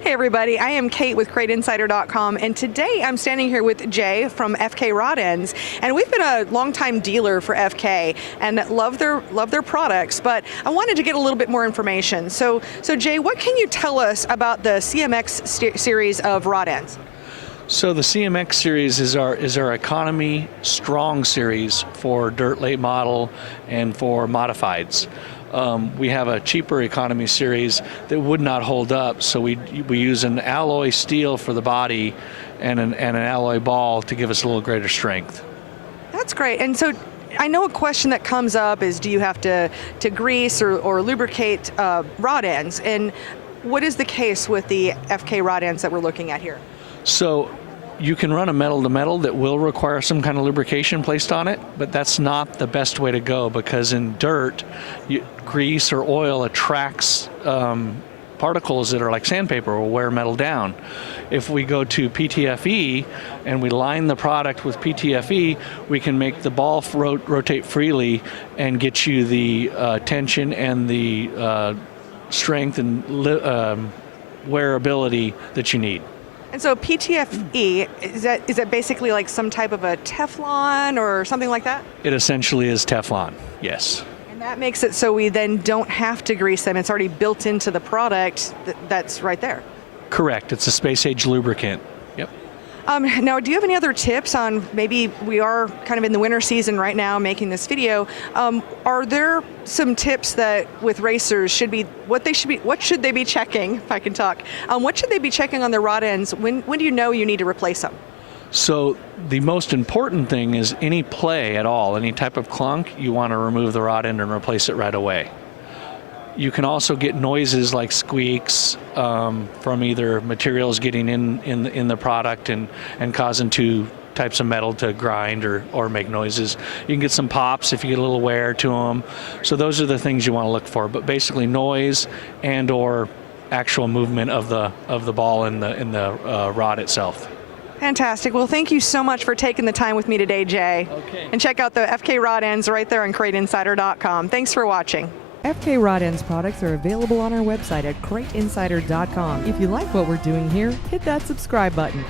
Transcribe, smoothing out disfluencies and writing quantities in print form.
Hey everybody, I am Kate with CrateInsider.com, and today I'm standing here with Jay from FK Rod Ends, and we've been a longtime dealer for FK and love their products, but I wanted to get a little bit more information. So Jay, what can you tell us about the CMX series of rod ends? So the CMX series is our economy strong series for dirt late model and for modifieds. We have a cheaper economy series that would not hold up, so we use an alloy steel for the body and an alloy ball to give us a little greater strength. That's great. And so I know a question that comes up is, do you have to grease or lubricate rod ends? And what is the case with the FK rod ends that we're looking at here? So you can run a metal to metal that will require some kind of lubrication placed on it, but that's not the best way to go, because in dirt, grease or oil attracts particles that are like sandpaper or wear metal down. If we go to PTFE and we line the product with PTFE, we can make the ball rotate freely and get you the tension and the strength and wearability that you need. And so PTFE, is that basically like some type of a Teflon or something like that? It essentially is Teflon, yes. And that makes it so we then don't have to grease them. It's already built into the product that's right there. Correct, it's a space age lubricant. Yep. Now, do you have any other tips on, maybe we are kind of in the winter season right now making this video, are there some tips that with racers what should they be checking, if I can talk, what should they be checking on their rod ends? When do you know you need to replace them? So the most important thing is any play at all, any type of clunk, you want to remove the rod end and replace it right away. You can also get noises like squeaks from either materials getting in the product and causing two types of metal to grind or make noises. You can get some pops if you get a little wear to them. So those are the things you want to look for. But basically noise and or actual movement of the ball in the rod itself. Fantastic. Well, thank you so much for taking the time with me today, Jay. Okay. And check out the FK Rod Ends right there on CrateInsider.com. Thanks for watching. FK Rod Ends products are available on our website at CrateInsider.com. If you like what we're doing here, hit that subscribe button.